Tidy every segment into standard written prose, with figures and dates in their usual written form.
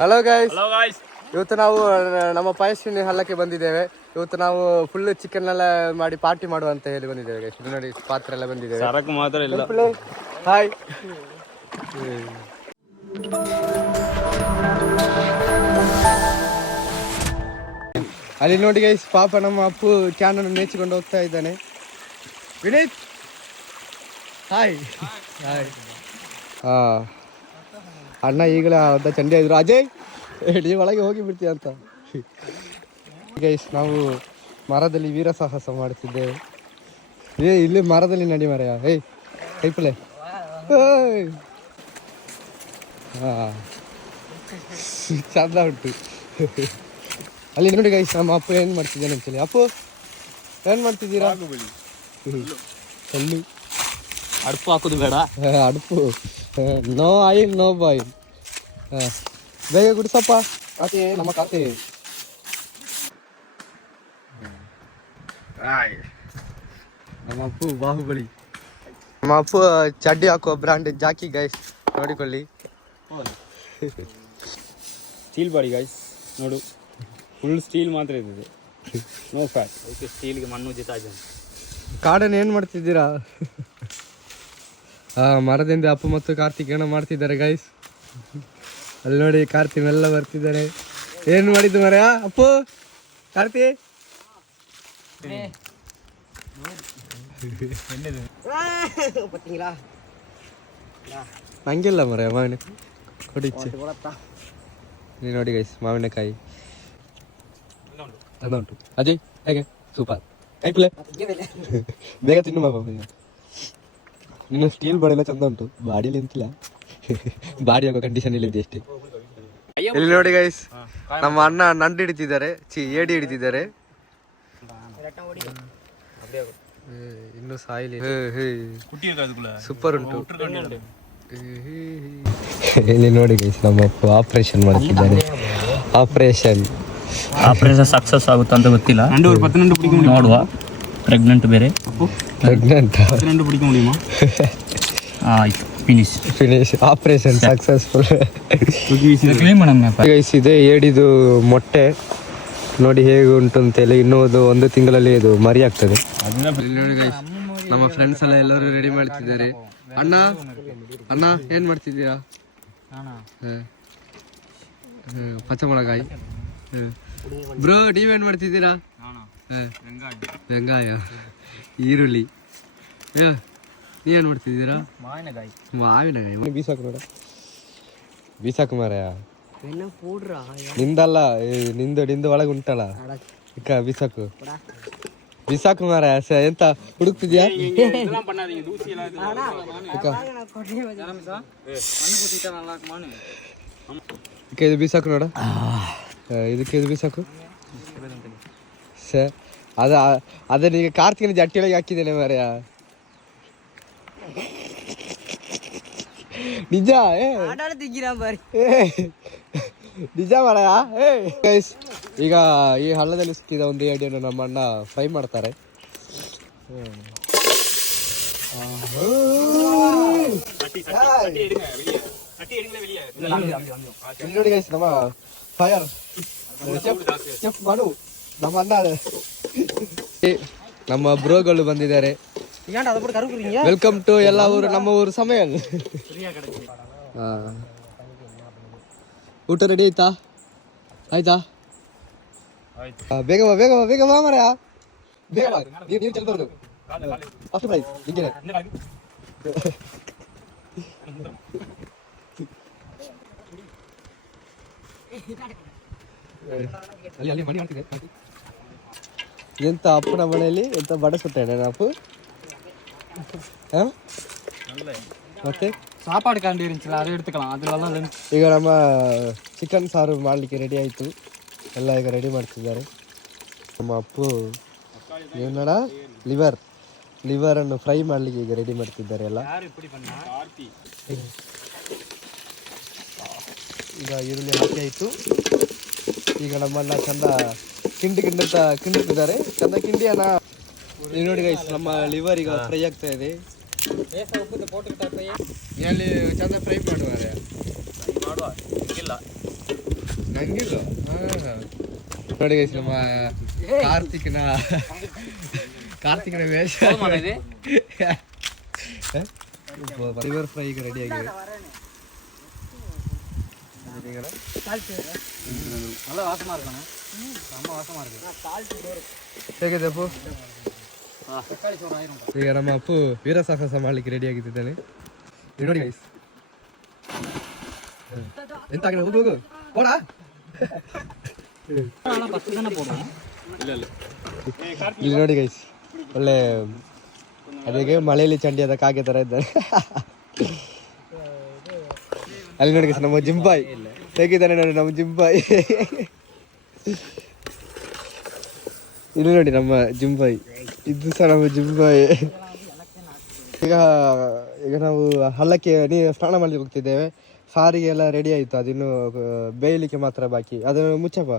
Hello guys, ಇವತ್ತು ನಾವು ನಮ್ಮ ಪಾಯಸ್ವಿನಿ ಹಳ್ಳಕ್ಕೆ ಬಂದಿದ್ದೇವೆ. ಇವತ್ತು ನಾವು ಫುಲ್ ಚಿಕನ್ ಎಲ್ಲ ಮಾಡಿ ಪಾರ್ಟಿ ಮಾಡುವ ಅಂತ ಹೇಳಿ ಬಂದಿದ್ದೇವೆ ಗೈಸ್. ನೋಡಿ ಪಾತ್ರ ಎಲ್ಲ ಬಂದಿದ್ದೇವೆ. ಸರಕು ಮಾತ್ರ ಇಲ್ಲ. ಹಾಯ್. ಅಲ್ಲಿ ನೋಡಿ ಗೈಸ್, ಪಾಪ ನಮ್ಮ ಅಪ್ಪು ಕ್ಯಾನನ್ನು ಮೇಚಿಕೊಂಡು ಹೋಗ್ತಾ ಇದ್ದಾನೆ. ವಿನೀತ್ ಹಾಯ್. ಹಾಯ್. ಅಣ್ಣ ಈಗಲೇ ಅರ್ಧ ಚಂಡಿ ಇದ್ರು. ಅಜಯ್ ನೀ ಒಳಗೆ ಹೋಗಿ ಬಿಡ್ತೀಯ ಅಂತ. ಗೈಸ್, ನಾವು ಮರದಲ್ಲಿ ವೀರ ಸಾಹಸ ಮಾಡುತ್ತಿದ್ದೇವೆ. ಇಲ್ಲಿ ಮರದಲ್ಲಿ ನಡಿ ಮರೆಯ. ಏಯ್ ಕೈಪಲೆ. ಚಂದ ಉಂಟು. ಅಲ್ಲಿ ನೋಡಿ ಗೈಸ್, ನಮ್ಮ ಅಪ್ಪು ಏನು ಮಾಡ್ತಿದ್ದಾನೆ ಅಂತೇಳಿ. ಅಪ್ಪು ಏನು ಮಾಡ್ತಿದ್ದೀರಾ? ಕಲ್ಲು ಅಡುಪು ಹಾಕೋದು ಬೇಡ. ಅಡುಪು ನೋ ಆಯಿಲ್ ನೋ ಬಾಯಿಲ್. ಬೇಗ ಗುಡಿಸಪ್ಪ. ಅದೇ ನಮ್ಮ ಕತೆ. ನಮ್ಮ ಅಪ್ಪು ಬಾಹುಬಲಿ. ನಮ್ಮ ಅಪ್ಪು ಚಡ್ಡಿ ಹಾಕುವ ಬ್ರ್ಯಾಂಡ್ ಜಾಕಿ ಗೈಸ್, ನೋಡಿಕೊಳ್ಳಿ. ಸ್ಟೀಲ್ ಬಾಡಿ ಗೈಸ್, ನೋಡು ಫುಲ್ ಸ್ಟೀಲ್ ಮಾತ್ರ ಇರ್ತದೆ, ನೋ ಫ್ಯಾಟ್. ಓಕೆ, ಸ್ಟೀಲ್ಗೆ ಮಣ್ಣು ಜಿತಾಜ. ಕಾಡನ್ನು ಏನು ಮಾಡ್ತಿದ್ದೀರಾ? ಮರದಿಂದ ಅಪ್ಪು ಮತ್ತು ಕಾರ್ತಿಕ್ ಏನೋ ಮಾಡ್ತಿದ್ದಾರೆ ಗೈಸ್. ಅಲ್ಲಿ ನೋಡಿ ಕಾರ್ತಿಕ್ ಎಲ್ಲ ಬರ್ತಿದ್ದಾರೆ. ಏನು ಮಾಡಿದ್ದು ಮರೆಯ ಅಪ್ಪು? ಕಾರ್ತಿ ಹಂಗಿಲ್ಲ ಮರೆಯ ಮಾವಿನ ಕೊಡಿಚ್ಚೆ. ನೀವು ನೋಡಿ ಗೈಸ್, ಮಾವಿನಕಾಯಿ ಉಂಟು. ಅಜಯ್ ಹೇಗೆ? ಸೂಪರ್. ಕೈಪ್ಲೆ ಬೇಗ ತಿನ್ನು ಬಾಬಾ. ನಿನ್ನ ಸ್ಟೀಲ್ ಬಾಡಿ ಎಲ್ಲ ಚಂದ ಉಂಟು, ಬಾಡಿಯಲ್ಲಿ ಎಂತಿಲ್ಲ. ಬಾಡಿ ಆಗೋ ಕಂಡೀಷನ್ ಇಲ್ಲಿದೆ ಅಷ್ಟೇ. ಇಲ್ಲಿ ನೋಡಿ ಗೈಸ್, ನಮ್ಮ ಅಣ್ಣ ನಂಡು ಹಿಡಿತಿದ್ದಾರೆ, ಏಡಿ ಹಿಡಿತಿದ್ದಾರೆ. ಇನ್ನು ಸಾಯಿಲಿ. ಸೂಪರ್ ಉಂಟು. ಇಲ್ಲಿ ನೋಡಿ ಗೈಸ್, ನಮ್ಮ ಆಪರೇಷನ್ ಮಾಡ್ತಿದ್ದಾರೆ. ಆಪರೇಷನ್ ಸಕ್ಸಸ್ ಆಗುತ್ತಾ ಅಂತ ಗೊತ್ತಿಲ್ಲ, ನೋಡುವ. ಪ್ರೆಗ್ನೆಂಟ್ ಬೇರೆ, ಪ್ರೆಗ್ನೆಂಟ್ ಆಯ್ತು. Finish operation successful. ಗೈಸ್, ಇದೆ ಏಡಿದು ಮೊಟ್ಟೆ ನೋಡಿ ಹೇಗೆ ಉಂಟು ಅಂತೇಳಿ. ಇನ್ನೂ ಒಂದು ತಿಂಗಳಲ್ಲಿ ಇದು ಮರಿ ಆಗ್ತದೆ. ನೋಡಿ ಗೈಸ್, ನಮ್ಮ ಫ್ರೆಂಡ್ಸ್ ಎಲ್ಲ ಎಲ್ಲರೂ ರೆಡಿ ಮಾಡ್ತಿದ್ದಾರೆ. ಅಣ್ಣ ಅಣ್ಣ ಏನ್ ಮಾಡ್ತಿದ್ದೀರಾ? ಪಚ್ಚಮೊಳಗಾಯಿ. ಬ್ರೋ ನೀವೇನ್ ಮಾಡ್ತಿದ್ದೀರಾ? ವೆಂಗಾಯ, ಈರುಳ್ಳಿ. ನೀವೇನ್ ಮಾಡ್ತಿದ್ದೀರಾ? ಮಾವಿನಕಾಯಿ ಬೀಸಾಕು ನೋಡ, ಬೀಸಾಕು ಮಾರಾಯ. ನಿಂದಲ್ಲ, ನಿಂದು ಒಳಗೆ ಉಂಟಲ್ಲ ಬೀಸಾಕು. ಬೀಸಾಕು ಮಾರಾಯ. ಎಂತ ಹುಡುಕ್ತಿದ್ಯಾ? ಇದು ಬೀಸಾಕು ನೋಡ, ಇದಕ್ಕೆ ಇದು ಬೀಸಾಕು. ಅದನ್ನ ಈಗ ಕಾರ್ತಿಕನ ಜಟ್ಟಿಯೊಳಗೆ ಹಾಕಿದ್ದೇನೆ ಮಾರಾಯ. ನಿಜ ನಿಜ ಮಾರಾಯ. ಈಗ ಈ ಹಳ್ಳದಲ್ಲಿ ಸಿಕ್ಕಿದ ಒಂದು ಏಡಿಯನ್ನು ನಮ್ಮ ಅಣ್ಣ ಫ್ರೈ ಮಾಡ್ತಾರೆ. ನೋಡಿ ಗೈಸ್, ನಮ್ಮ ಫೈರ್ ಚೆಫ್ ಮಾಡು ನಮ್ಮ ಅಣ್ಣ. ನಮ್ಮ ಬ್ರೋಗಳು ಬಂದಿದ್ದಾರೆ. ವೆಲ್ಕಮ್ ಟು ಎಲ್ಲ ಊರು ನಮ್ಮ ಊರು ಸಮಯಲ್. ಊಟ ರೆಡಿ ಆಯ್ತಾ? ಆಯ್ತಾ? ಬೇಗ ಬಾ, ಬೇಗ ಬಾ, ಬೇಗ ಬಾ ಮಾರಾಯ. ಬೇಗ ಬಾ, ನೀವು ಚೆಲ್ಬಾರ್ದು. ಫಸ್ಟ್ ಪ್ರೈಸ್ ಹಿಂಗೆ. ಅಲ್ಲಿ ಮಣಿ ಮಾಡ್ತಿದ್ದೆ. ಎಂತ ಅಪ್ಪನ ಮನೆಯಲ್ಲಿ ಎಂತ ಬಡಿಸುತ್ತೇನೆ ಅಪ್ಪು. ಮತ್ತೆ ಸಾಪಾಡು ಕಂಡಿರಿಸಿಲ್ಲ, ಅದು எடுத்துக்கலாம். ಅದೆಲ್ಲ ಈಗ ನಮ್ಮ ಚಿಕನ್ ಸಾರು ಮಾಡಲಿಕ್ಕೆ ರೆಡಿ ಆಯಿತು. ಎಲ್ಲ ಈಗ ರೆಡಿ ಮಾಡ್ತಿದ್ದಾರೆ. ನಮ್ಮ ಅಪ್ಪು ಏನಡ ಲಿವರನ್ನು ಫ್ರೈ ಮಾಡಲಿಕ್ಕೆ ಈಗ ರೆಡಿ ಮಾಡ್ತಿದ್ದಾರೆ ಎಲ್ಲ. ಈಗ ಈರುಳ್ಳಿ ಹಾಕಿ ಆಯಿತು. ಈಗ ನಮ್ಮನ್ನ ಚಂದ ಕಿಂಡುತ್ತಿದ್ದಾರೆ. ಚಂದ ಕಿಂಡಿಯನ. ನೋಡಿ ಗೈಸ್, ನಮ್ಮ ಲಿವರ್ ಈಗ ಫ್ರೈ ಆಗ್ತಾ ಇದೆ. ಇಲ್ಲಿ ಚಂದ ಫ್ರೈ ಮಾಡುವ. ಹಂಗಿಲ್ಲ ನೋಡಿ ಗೈಸ್ ನಮ್ಮ ಕಾರ್ತಿಕ್ನ ವೇಷ ಲಿವರ್ ಫ್ರೈ ಈಗ ರೆಡಿ ಆಗಿದೆ ಹೇಗಿದೆ ಅಪ್ಪು ಈಗ ನಮ್ಮ ಅಪ್ಪು ವೀರ ಸಾಹಸ ಮಾಡ್ಲಿಕ್ಕೆ ರೆಡಿ ಆಗಿದ್ದಾನೆ ನೋಡಿ ಗೈಸ್ ಎಂತ ಆಗಿದೆ ಹೋಗು ಹೋಗು ಹೋಡ ಇಲ್ಲಿ ನೋಡಿ ಗೈಸ್ ಒಳ್ಳೆ ಅದಕ್ಕೆ ಮಳೆಯಲ್ಲಿ ಚಂಡಿ ಕಾಗೆ ತರ ಇದ್ದಾರೆ ಅಲ್ಲಿ ನೋಡಿ ಗೈಸ್ ನಮ್ಮ ಜಿಂಬಾಯಿ ಹೇಗಿದ್ದಾನೆ ನೋಡಿ ನಮ್ಮ ಜಿಂಬಾಯಿ ಇಲ್ಲಿ ನೋಡಿ ನಮ್ಮ ಜಿಂಬಾಯಿ ಇದು ಸಹ ನಮ್ಮ ಜಿಂಬಾಯಿ ಈಗ ಈಗ ನಾವು ಹಳ್ಳಕ್ಕೆ ಸ್ನಾನ ಮಾಡ್ಲಿಕ್ಕೆ ಹೋಗ್ತಿದ್ದೇವೆ ಸಾರಿಗೆ ಎಲ್ಲ ರೆಡಿ ಆಯಿತು ಅದಿನ್ನು ಬೇಯಲಿಕ್ಕೆ ಮಾತ್ರ ಬಾಕಿ ಅದನ್ನು ಮುಚ್ಚಪ್ಪ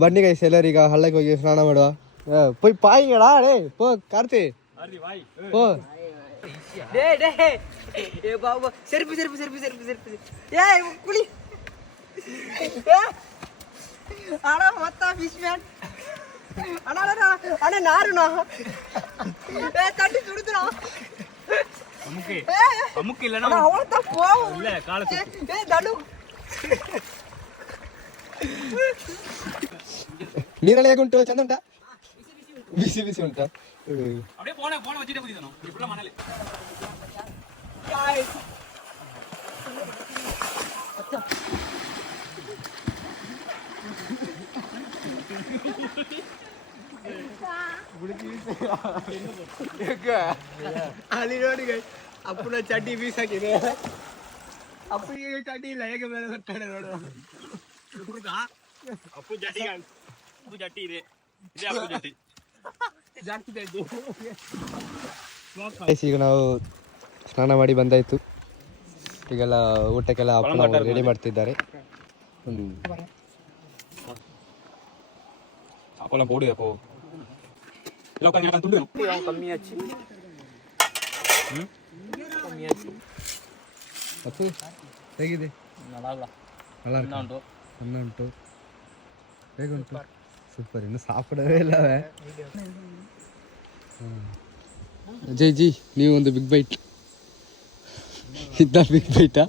ಬನ್ನಿ ಗೈಸ್ ಎಲ್ಲರೀಗ ಹಳ್ಳಕ್ಕೆ ಹೋಗಿ ಸ್ನಾನ ಮಾಡುವ ಪೋಯ್ ಪಾಯಿಗಡ ಅಡೇ ಪೋ ಕಾರ್ತಿ ಪೋ ನೀರಲ್ಲಿ ಹೇಗುಂಟು ಚಂದ ಉಂಟಾ ಬಿಸಿ ಬಿಸಿ ಉಂಟಾ ಅಲ್ಲಿ ನೋಡಿ ಅಪ್ಪನ ಚಡ್ಡಿ ಬೀಸಾಕಿದೆ ಅಪ್ಪನಿಗೆ ಚಡ್ಡಿ ಇಲ್ಲ ಹೇಗೆ ಮೇಲೆ ಬರ್ತಾನೆ ನೋಡು ಅಪ್ಪು ಜಟ್ಟಿ ಅಪ್ಪು ಜಟ್ಟಿ ಇದೆ ಅಪ್ಪು ಜಟ್ಟಿ ಈಗ ನಾವು ಸ್ನಾನ ಮಾಡಿ ಬಂದಾಯ್ತು ಈಗೆಲ್ಲ ಊಟಕ್ಕೆಲ್ಲ ಅಪ್ಪ ರೆಡಿ ಮಾಡ್ತಿದ್ದಾರೆ ಅಪ್ಪನ ಬೋಡಿ ಅಪ್ಪು ಕಮ್ಮಿ ಹಚ್ಚಿ ಅಪ್ಪು ಹೇಗಿದೆ ಅನ್ನ ಉಂಟು ಅನ್ನ ಉಂಟು ಹೇಗುಂಟು ಸೂಪರ್ ಇನ್ನು ಸಾಪಿಡವೇ ಇಲ್ಲವೇ ಜೈ ಜಿ ನೀವು ಒಂದು ಬಿಗ್ ಬೈಟ್ ಇದ್ದ ಬಿಗ್ ಬೈಟಾ